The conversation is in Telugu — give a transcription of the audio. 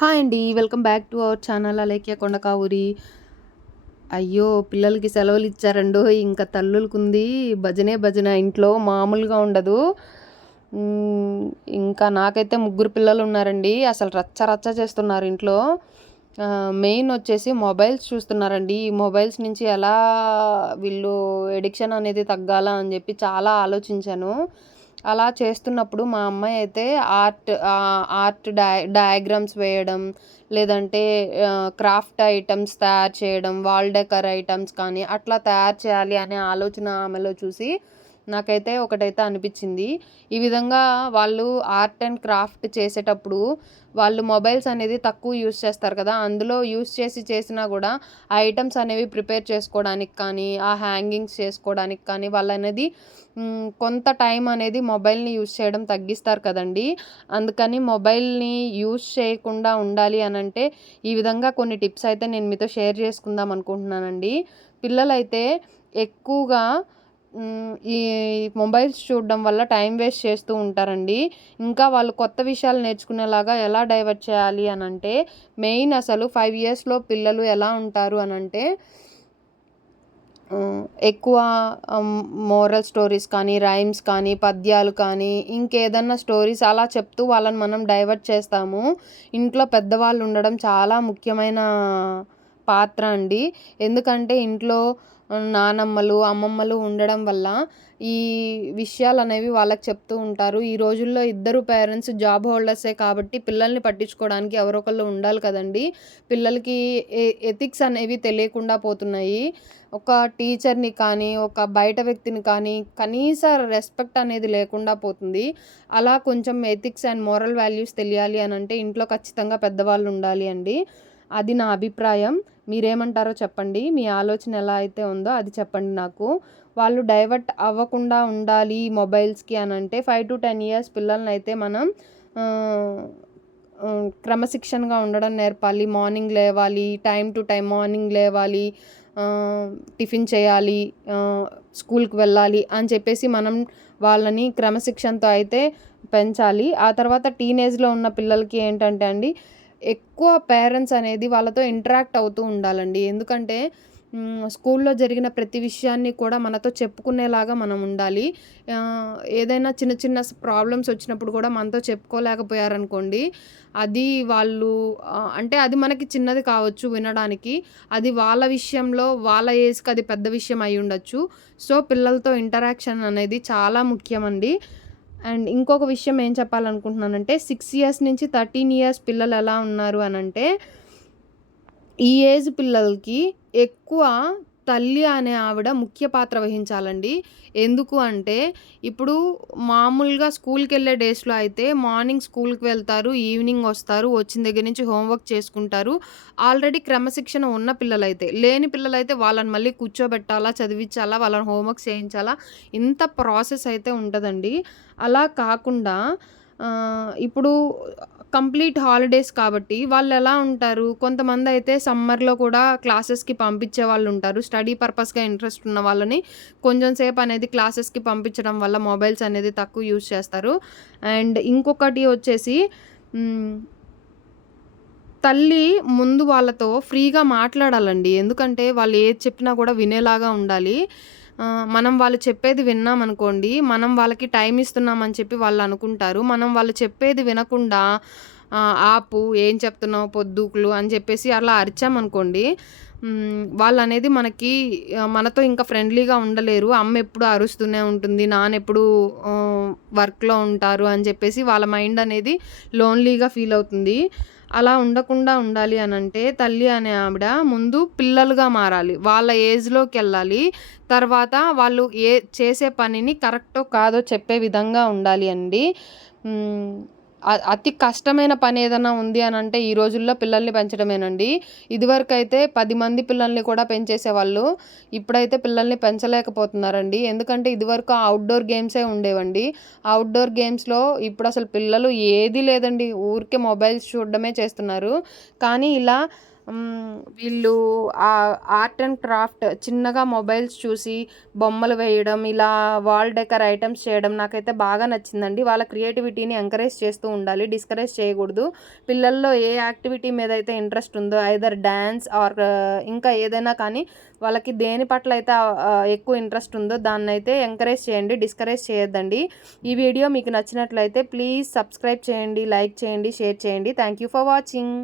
హాయ్ అండి welcome back to our channel Alekhya Kondakavuri. అయ్యో పిల్లలకి సెలవులు ఇచ్చారండు ఇంకా తల్లులకుంది భజనే భజన ఇంట్లో మామూలుగా ఉండదు. ఇంకా నాకైతే ముగ్గురు పిల్లలు ఉన్నారండి అసలు రచ్చ రచ్చ చేస్తున్నారు ఇంట్లో. మెయిన్ వచ్చేసి మొబైల్స్ చూస్తున్నారండి ఈ మొబైల్స్ నుంచి ఎలా వీళ్ళు ఎడిక్షన్ అనేది తగ్గాలా అని చెప్పి చాలా ఆలోచించాను. అలా చేస్తున్నప్పుడు మా అమ్మాయి అయితే ఆర్ట్ ఆర్ట్ డయా డయాగ్రామ్స్ వేయడం లేదంటే క్రాఫ్ట్ ఐటమ్స్ తయారు చేయడం వాల్ డెకర్ ఐటమ్స్ కానీ అట్లా తయారు చేయాలి అనే ఆలోచన ఆమెలో చూసి నాకైతే ఒకటైతే అనిపించింది. ఈ విధంగా వాళ్ళు ఆర్ట్ అండ్ క్రాఫ్ట్ చేసేటప్పుడు వాళ్ళు మొబైల్స్ అనేది తక్కువ యూస్ చేస్తారు కదా. అందులో యూస్ చేసి చేసినా కూడా ఆ ఐటమ్స్ అనేవి ప్రిపేర్ చేసుకోవడానికి కానీ ఆ హ్యాంగింగ్స్ చేసుకోవడానికి కానీ వాళ్ళు అనేది కొంత టైం అనేది మొబైల్ని యూస్ చేయడం తగ్గిస్తారు కదండి. అందుకని మొబైల్ని యూస్ చేయకుండా ఉండాలి అని అంటే ఈ విధంగా కొన్ని టిప్స్ అయితే నేను మీతో షేర్ చేసుకుందాం అనుకుంటున్నానండి. పిల్లలైతే ఎక్కువగా ఈ మొబైల్స్ చూడడం వల్ల టైం వేస్ట్ చేస్తూ ఉంటారండి. ఇంకా వాళ్ళు కొత్త విషయాలు నేర్చుకునేలాగా ఎలా డైవర్ట్ చేయాలి అని అంటే మెయిన్ అసలు ఫైవ్ ఇయర్స్లో పిల్లలు ఎలా ఉంటారు అని అంటే ఎక్కువ మోరల్ స్టోరీస్ కానీ రైమ్స్ కానీ పద్యాలు కానీ ఇంకేదన్నా స్టోరీస్ అలా చెప్తూ వాళ్ళని మనం డైవర్ట్ చేస్తాము. ఇంట్లో పెద్దవాళ్ళు ఉండడం చాలా ముఖ్యమైన పాత్ర అండి. ఎందుకంటే ఇంట్లో నానమ్మలు అమ్మమ్మలు ఉండడం వల్ల ఈ విషయాలు అనేవి వాళ్ళకి చెప్తూ ఉంటారు. ఈ రోజుల్లో ఇద్దరు పేరెంట్స్ జాబ్ హోల్డర్సే కాబట్టి పిల్లల్ని పట్టించుకోవడానికి ఎవరో ఒకళ్ళు ఉండాలి కదండి. పిల్లలకి ఎథిక్స్ అనేవి తెలియకుండా పోతున్నాయి. ఒక టీచర్ని కానీ ఒక బయట వ్యక్తిని కానీ కనీస రెస్పెక్ట్ అనేది లేకుండా పోతుంది. అలా కొంచెం ఎథిక్స్ అండ్ మోరల్ వాల్యూస్ తెలియాలి అని అంటే ఇంట్లో ఖచ్చితంగా పెద్దవాళ్ళు ఉండాలి అండి. అది నా అభిప్రాయం. మీరేమంటారో చెప్పండి. మీ ఆలోచన ఎలా అయితే ఉందో అది చెప్పండి నాకు. వాళ్ళు డైవర్ట్ అవ్వకుండా ఉండాలి మొబైల్స్కి అని అంటే ఫైవ్ టు టెన్ ఇయర్స్ పిల్లల్ని అయితే మనం క్రమశిక్షణగా ఉండడం నేర్పాలి. మార్నింగ్ లేవాలి టైం టు టైం మార్నింగ్ లేవాలి టిఫిన్ చేయాలి స్కూల్కి వెళ్ళాలి అని చెప్పేసి మనం వాళ్ళని క్రమశిక్షణతో అయితే పెంచాలి. ఆ తర్వాత టీనేజ్లో ఉన్న పిల్లలకి ఏంటంటే అండి ఎక్కువ పేరెంట్స్ అనేది వాళ్ళతో ఇంటరాక్ట్ అవుతూ ఉండాలండి. ఎందుకంటే స్కూల్లో జరిగిన ప్రతి విషయాన్ని కూడా మనతో చెప్పుకునేలాగా మనం ఉండాలి. ఏదైనా చిన్న చిన్న ప్రాబ్లమ్స్ వచ్చినప్పుడు కూడా మనతో చెప్పుకోలేకపోయారనుకోండి అది వాళ్ళు అంటే అది మనకి చిన్నది కావచ్చు వినడానికి అది వాళ్ళ విషయంలో వాళ్ళ ఏజ్కి అది పెద్ద విషయం అయి ఉండొచ్చు సో పిల్లలతో ఇంటరాక్షన్ అనేది చాలా ముఖ్యమండి. అండ్ ఇంకొక విషయం ఏం చెప్పాలనుకుంటున్నానంటే సిక్స్ ఇయర్స్ నుంచి థర్టీన్ ఇయర్స్ పిల్లలు ఎలా ఉన్నారు అని అంటే ఈ ఏజ్ పిల్లలకి ఎక్కువ తల్లి అనే ఆవిడ ముఖ్య పాత్ర వహించాలండి. ఎందుకు అంటే ఇప్పుడు మామూలుగా స్కూల్కి వెళ్ళే డేస్లో అయితే మార్నింగ్ స్కూల్కి వెళ్తారు ఈవినింగ్ వస్తారు వచ్చిన దగ్గర నుంచి హోంవర్క్ చేసుకుంటారు. ఆల్రెడీ క్రమశిక్షణ ఉన్న పిల్లలైతే లేని పిల్లలైతే వాళ్ళని మళ్ళీ కూర్చోబెట్టాలా చదివించాలా వాళ్ళని హోంవర్క్ చేయించాలా ఇంత ప్రాసెస్ అయితే ఉంటుందండి. అలా కాకుండా ఇప్పుడు కంప్లీట్ హాలిడేస్ కాబట్టి వాళ్ళు ఎలా ఉంటారు? కొంతమంది అయితే సమ్మర్లో కూడా క్లాసెస్కి పంపించే వాళ్ళు ఉంటారు. స్టడీ పర్పస్గా ఇంట్రెస్ట్ ఉన్న వాళ్ళని కొంచెం సేపు అనేది క్లాసెస్కి పంపించడం వల్ల మొబైల్స్ అనేది తక్కువ యూజ్ చేస్తారు. అండ్ ఇంకొకటి వచ్చేసి తల్లి ముందు వాళ్ళతో ఫ్రీగా మాట్లాడాలండి. ఎందుకంటే వాళ్ళు ఏది చెప్పినా కూడా వినేలాగా ఉండాలి. మనం వాళ్ళు చెప్పేది విన్నాం అనుకోండి మనం వాళ్ళకి టైం ఇస్తున్నామని చెప్పి వాళ్ళు అనుకుంటారు. మనం వాళ్ళు చెప్పేది వినకుండా ఆపు ఏం చెప్తున్నావు పొద్దుకులు అని చెప్పేసి అలా అరిచామనుకోండి వాళ్ళు అనేది మనకి మనతో ఇంకా ఫ్రెండ్లీగా ఉండలేరు. అమ్మ ఎప్పుడు అరుస్తూనే ఉంటుంది నాన్న ఎప్పుడు వర్క్లో ఉంటారు అని చెప్పేసి వాళ్ళ మైండ్ అనేది లోన్లీగా ఫీల్ అవుతుంది. అలా ఉండకుండా ఉండాలి అని అంటే తల్లి అనే ఆవిడ ముందు పిల్లలుగా మారాలి. వాళ్ళ ఏజ్లోకి వెళ్ళాలి. తర్వాత వాళ్ళు ఏ చేసే పనిని కరెక్టో కాదో చెప్పే విధంగా ఉండాలి అండి. అతి కష్టమైన పని ఏదైనా ఉంది అని అంటే ఈ రోజుల్లో పిల్లల్ని పెంచడమేనండి. ఇదివరకు అయితే పది మంది పిల్లల్ని కూడా పెంచేసేవాళ్ళు. ఇప్పుడైతే పిల్లల్ని పెంచలేకపోతున్నారండి. ఎందుకంటే ఇదివరకు అవుట్డోర్ గేమ్సే ఉండేవండి. అవుట్డోర్ గేమ్స్లో ఇప్పుడు అసలు పిల్లలు ఏది లేదండి. ఊరికే మొబైల్స్ చూడడమే చేస్తున్నారు. కానీ ఇలా వీళ్ళు ఆ ఆర్ట్ అండ్ క్రాఫ్ట్ చిన్నగా మొబైల్స్ చూసి బొమ్మలు వేయడం ఇలా వాల్ డెకర్ ఐటమ్స్ చేయడం నాకైతే బాగా నచ్చిందండి. వాళ్ళ క్రియేటివిటీని ఎంకరేజ్ చేస్తూ ఉండాలి డిస్కరేజ్ చేయకూడదు. పిల్లల్లో ఏ యాక్టివిటీ మీద అయితే ఇంట్రెస్ట్ ఉందో ఐదర్ డ్యాన్స్ ఆర్ ఇంకా ఏదైనా కానీ వాళ్ళకి దేని పట్ల అయితే ఎక్కువ ఇంట్రెస్ట్ ఉందో దాన్ని అయితే ఎంకరేజ్ చేయండి డిస్కరేజ్ చేయొద్దండి. ఈ వీడియో మీకు నచ్చినట్లయితే ప్లీజ్ సబ్స్క్రైబ్ చేయండి లైక్ చేయండి షేర్ చేయండి. Thank you for watching.